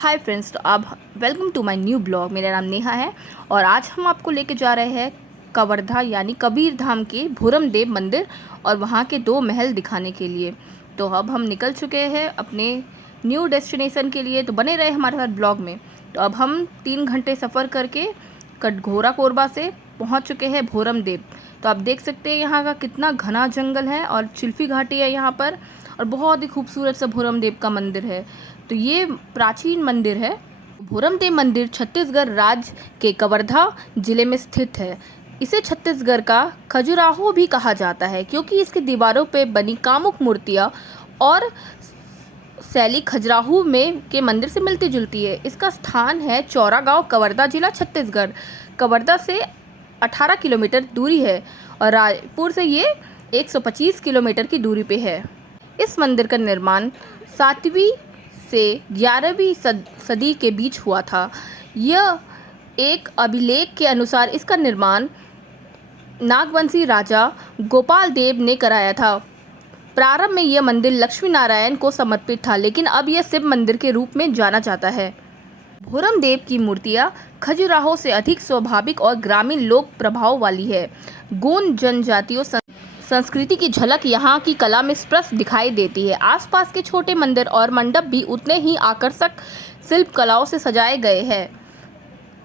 हाय friends, तो आप welcome to my new blog. मेरा नाम नेहा है और आज हम आपको लेके जा रहे हैं कवर्धा यानी कबीर धाम के भोरम देव मंदिर और वहाँ के 2 महल दिखाने के लिए। तो अब हम निकल चुके हैं अपने न्यू डेस्टिनेशन के लिए, तो बने रहे हमारे साथ ब्लॉग में। तो अब हम 3 घंटे सफ़र करके कटघोरा कोरबा से पहुँच चुके हैं भोरम देव। तो आप देख सकते हैं यहाँ का कितना घना जंगल है और चिल्फी घाटी है यहाँ पर, और बहुत ही खूबसूरत सा भोरम देव का मंदिर है। तो ये प्राचीन मंदिर है। भोरम देव मंदिर छत्तीसगढ़ राज्य के कवर्धा जिले में स्थित है। इसे छत्तीसगढ़ का खजुराहो भी कहा जाता है क्योंकि इसकी दीवारों पर बनी कामुक मूर्तियाँ और शैली खजुराहो में के मंदिर से मिलती जुलती है। इसका स्थान है चौरा गाँव, कवर्धा जिला, छत्तीसगढ़। कवर्धा से 18 किलोमीटर दूरी है और रायपुर से ये 125 किलोमीटर की दूरी पे है। इस मंदिर का निर्माण 7वीं से 11वीं सदी के बीच हुआ था। यह एक अभिलेख के अनुसार इसका निर्माण नागवंशी राजा गोपाल देव ने कराया था। प्रारंभ में यह मंदिर लक्ष्मी नारायण को समर्पित था, लेकिन अब यह शिव मंदिर के रूप में जाना जाता है। भोरम देव की मूर्तियां खजुराहो से अधिक स्वाभाविक और ग्रामीण लोक प्रभाव वाली है। गोंड जनजातियों संस्कृति की झलक यहाँ की कला में स्पष्ट दिखाई देती है। आसपास के छोटे मंदिर और मंडप भी उतने ही आकर्षक शिल्प कलाओं से सजाए गए हैं।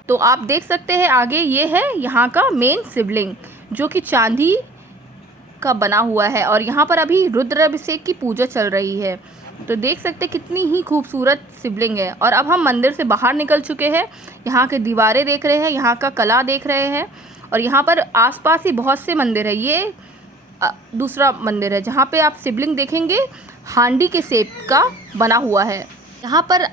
तो आप देख सकते हैं आगे ये है यहाँ का मेन शिवलिंग, जो कि चांदी का बना हुआ है और यहाँ पर अभी रुद्राभिषेक की पूजा चल रही है। तो देख सकते कितनी ही खूबसूरत शिवलिंग है। और अब हम मंदिर से बाहर निकल चुके हैं। यहाँ के दीवारें देख रहे हैं, यहाँ का कला देख रहे हैं, और यहाँ पर आसपास ही बहुत से मंदिर है। ये दूसरा मंदिर है जहाँ पे आप शिवलिंग देखेंगे हांडी के शेप का बना हुआ है। यहाँ पर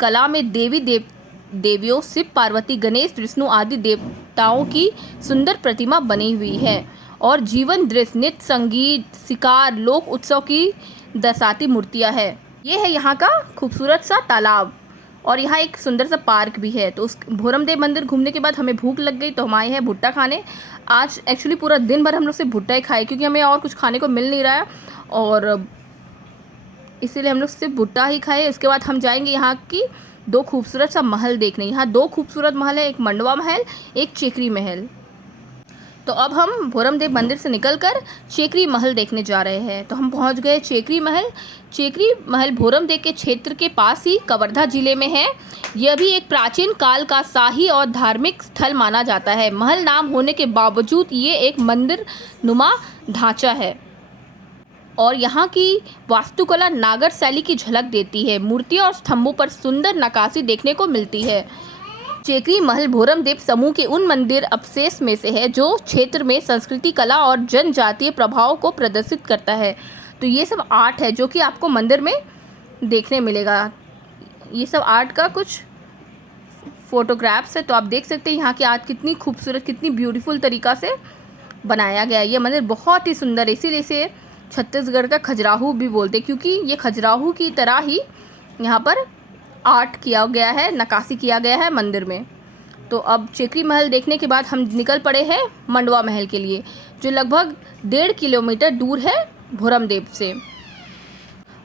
कला में देवियों शिव, पार्वती, गणेश, विष्णु आदि देवताओं की सुंदर प्रतिमा बनी हुई है और जीवन दृश्य, नृत्य, संगीत, शिकार, लोक उत्सव की दर्शाती मूर्तियाँ है। ये है यहाँ का खूबसूरत सा तालाब और यहाँ एक सुंदर सा पार्क भी है। तो उस भोरम देव मंदिर घूमने के बाद हमें भूख लग गई, तो हम आए हैं भुट्टा खाने। आज एक्चुअली पूरा दिन भर हम लोग सिर्फ भुट्टा ही खाए क्योंकि हमें और कुछ खाने को मिल नहीं रहा है, और इसीलिए हम लोग सिर्फ भुट्टा ही खाए। उसके बाद हम जाएंगे यहाँ की 2 खूबसूरत सा महल देखने। यहाँ 2 खूबसूरत महल है, एक मंडवा महल, एक चेकरी महल। तो अब हम भोरम देव मंदिर से निकलकर चेकरी महल देखने जा रहे हैं। तो हम पहुंच गए चेकरी महल। चेकरी महल भोरम देव के क्षेत्र के पास ही कवर्धा जिले में है। यह भी एक प्राचीन काल का शाही और धार्मिक स्थल माना जाता है। महल नाम होने के बावजूद ये एक मंदिर नुमा ढांचा है और यहाँ की वास्तुकला नागर शैली की झलक देती है। मूर्तियाँ और स्तंभों पर सुंदर नक्काशी देखने को मिलती है। चेकरी महल भोरम देव समूह के उन मंदिर अवशेष में से है जो क्षेत्र में संस्कृति, कला और जनजातीय प्रभाव को प्रदर्शित करता है। तो ये सब आर्ट है जो कि आपको मंदिर में देखने मिलेगा। ये सब आर्ट का कुछ फोटोग्राफ्स है। तो आप देख सकते हैं यहाँ की आर्ट कितनी खूबसूरत, कितनी ब्यूटीफुल तरीक़ा से बनाया गया है। ये मंदिर बहुत ही सुंदर है, इसीलिए इसे छत्तीसगढ़ का खजुराहो भी बोलते हैं, क्योंकि ये खजुराहो की तरह ही यहाँ पर आर्ट किया गया है, नक्काशी किया गया है मंदिर में। तो अब चेकरी महल देखने के बाद हम निकल पड़े हैं मंडवा महल के लिए, जो लगभग 1.5 किलोमीटर दूर है भोरम देव से।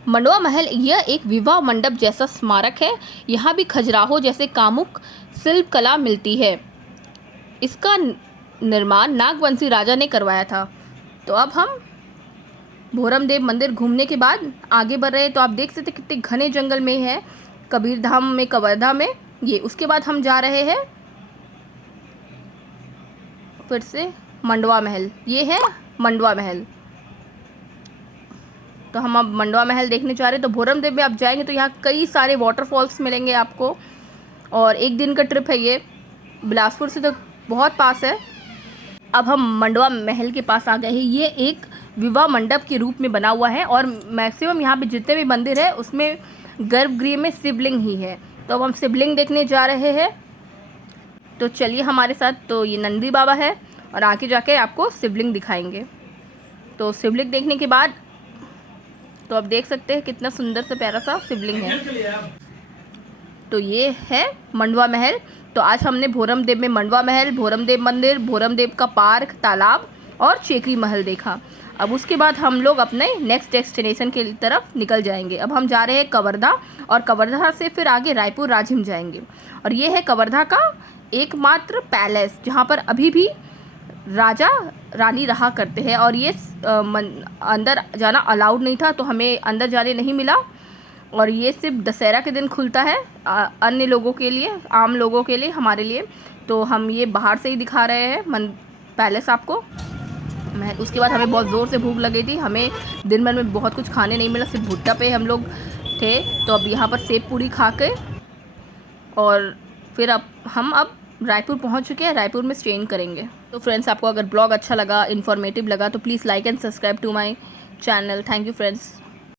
मंडवा महल यह एक विवाह मंडप जैसा स्मारक है। यहाँ भी खजुराहो जैसे कामुक शिल्प कला मिलती है। इसका निर्माण नागवंशी राजा ने करवाया था। तो अब हम भोरम देव मंदिर घूमने के बाद आगे बढ़ रहे हैं। तो आप देख सकते कितने घने जंगल में है कबीर धाम में, कवर्धा में ये। उसके बाद हम जा रहे हैं फिर से मंडवा महल। ये है मंडवा महल। तो हम अब मंडवा महल देखने जा रहे हैं। तो भोरम देव में आप जाएंगे तो यहाँ कई सारे वाटरफॉल्स मिलेंगे आपको, और एक दिन का ट्रिप है ये। बिलासपुर से तो बहुत पास है। अब हम मंडवा महल के पास आ गए हैं। ये एक विवाह मंडप के रूप में बना हुआ है और मैक्सिमम यहाँ पे जितने भी मंदिर है उसमें गर्भगृह में शिवलिंग ही है। तो अब हम शिवलिंग देखने जा रहे हैं। तो चलिए हमारे साथ। तो ये नंदी बाबा है और आगे जाके आपको शिवलिंग दिखाएंगे। तो शिवलिंग देखने के बाद तो आप देख सकते हैं कितना सुंदर सा प्यारा सा शिवलिंग है। तो ये है मंडवा महल। तो आज हमने भोरम देव में मंडवा महल, भोरम देव मंदिर, भोरम देव का पार्क, तालाब और चेकरी महल देखा। अब उसके बाद हम लोग अपने नेक्स्ट डेस्टिनेशन की तरफ निकल जाएंगे। अब हम जा रहे हैं कवर्धा, और कवर्धा से फिर आगे रायपुर राजिम जाएंगे। और ये है कवर्धा का एकमात्र पैलेस जहाँ पर अभी भी राजा रानी रहा करते हैं। और ये अंदर जाना अलाउड नहीं था, तो हमें अंदर जाने नहीं मिला। और ये सिर्फ दशहरा के दिन खुलता है अन्य लोगों के लिए, आम लोगों के लिए, हमारे लिए। तो हम ये बाहर से ही दिखा रहे हैं पैलेस आपको। उसके बाद हमें बहुत ज़ोर से भूख लगी थी, हमें दिन भर में बहुत कुछ खाने नहीं मिला, सिर्फ भुट्टा पे हम लोग थे। तो अब यहाँ पर सेब पूरी खा के और फिर अब रायपुर पहुँच चुके हैं, रायपुर में स्टे करेंगे। तो फ्रेंड्स, आपको अगर ब्लॉग अच्छा लगा, इन्फॉर्मेटिव लगा, तो please like and subscribe to my channel. Thank you friends.